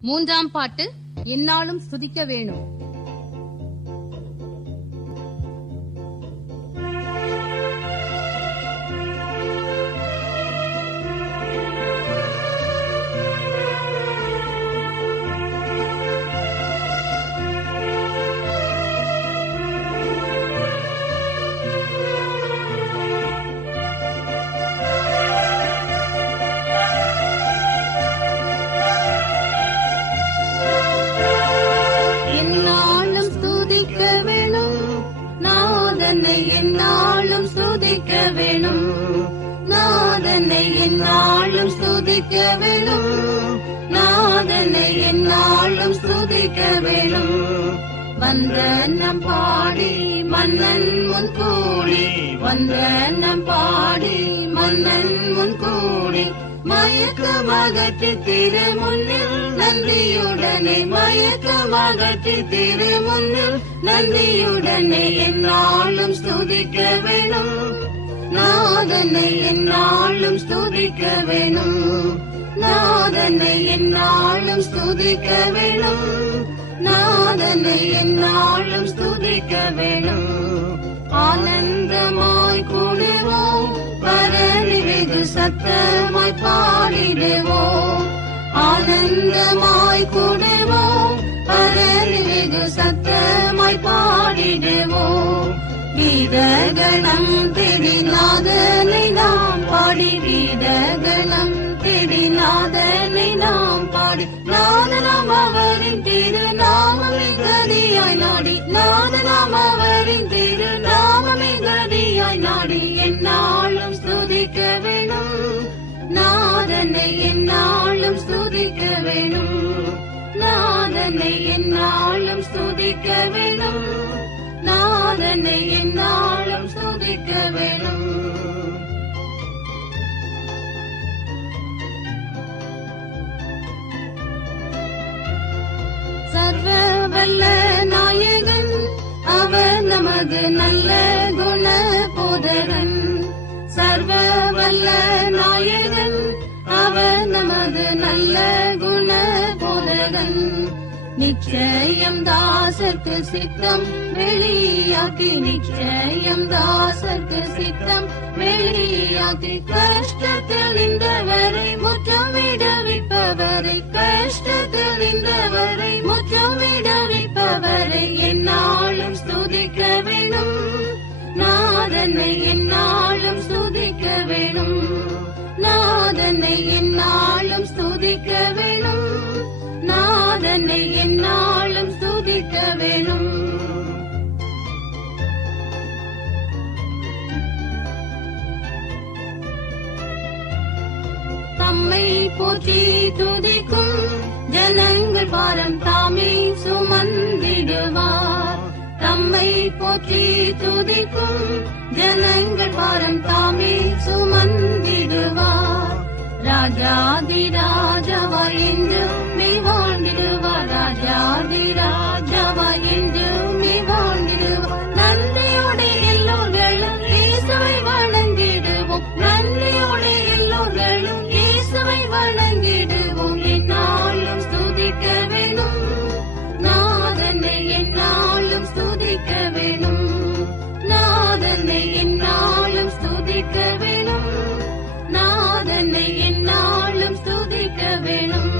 மூன்றாம் பாட்டு எந்நாளும் ஸ்துதிக்க வேணும். எந்நாளும் ஸ்துதிக்க வேணும், நாதனை எந்நாளும் ஸ்துதிக்க வேணும், நாதனை எந்நாளும் ஸ்துதிக்க வேணும். வந்தனம் பாடி மன்னன் முன் கூடி, வந்தனம் பாடி மன்னன் முன் கூடி, மயக்கமகற்றி திரு முன்னில் நந்தியுடனே, மயக்கமகற்றி திரு முன்னில் நந்தியுடனே எந்நாளும் ஸ்துதிக்க வேணும், நாதனை எந்நாளும் ஸ்துதிக்க வேணும், நாதனை எந்நாளும் ஸ்துதிக்க வேணும், நாதனை எந்நாளும் ஸ்துதிக்க வேணும். ஆனந்தமாய் கூடுவோம், பரணி வெகு சத்தமாய் பாடிடுவோம், ஆனந்தமாய் கூடுவோம், பரணி வெகு சத்தமாய் பாடிடுவோம். வீரகணம் தேடி நாதனை நாம் பாடி, வீரகணம் தேடி நாதனை நாம் பாடி, நாதனாம் அவரின் திருநாமமே கதியாய் நாடி, நாதனாம் அவரின் திருநாமமே கதியாய் நாடி எந்நாளும் ஸ்துதிக்க வேணும், நாதனை எந்நாளும் ஸ்துதிக்க வேணும், நாதனை எந்நாளும் ஸ்துதிக்க வேணும், நாதனை எந்நாளும் ஸ்துதிக்க வேணும். சர்வ வல்ல நாயகன் அவர் நமது நல்ல குண போதகன், சர்வ வல்ல நாயகன் அவர் நமது நல்ல குண போதகன். நிச்சயம் தாசர்க்கு சித்தம் வெளியாக்கி, நிச்சயம் தாசர்க்கு சித்தம் வெளியாக்கி, கஷ்டத்தில் நின்றவரை முற்றம் விடுவிப்பவரை, கஷ்டத்தில் நின்றவரை முற்றம் விடுவிப்பவரை எந்நாளும் ஸ்துதிக்க வேணும், நாதனை எந்நாளும் ஸ்துதிக்க வேணும், நாதனை எந்நாளும் ஸ்துதிக்க வேணும், நாதனை எந்நாளும் ஸ்துதிக்க வேணும். தம்மை போற்றி துதிக்கும் ஜனங்கள் பாரம் தாமே சுமந்திடுவார், தம்மை போற்றி துதிக்கும் ஜனங்கள் பாரம் தாமே சுமந்திடுவார். ராஜாதி ராஜாவாய் என்றுமே வாழ்ந்திடுவார், ராஜாதி ராஜாவாய் என்றுமே வாழ்ந்திடுவார். நன்றியோடு எல்லோர்களும் இயேசுவை வணங்கிடுவோம், நன்றியோடு எல்லோர்களும் இயேசுவை வணங்கிடுவோம். எந்நாளும் ஸ்துதிக்க வேணும், நாதனை எந்நாளும் ஸ்துதிக்க வேணும், நாதனை எந்நாளும் ஸ்துதிக்க வேணும், நாதனை எந்நாளும் ஸ்துதிக்க வேணும்.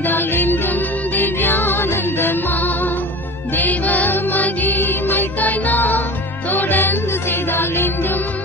செய்தால் என்றும் திவ்யானந்தமா. தேவ மகிமைக்காய் நாம் தொடர்ந்து செய்தால் என்றும்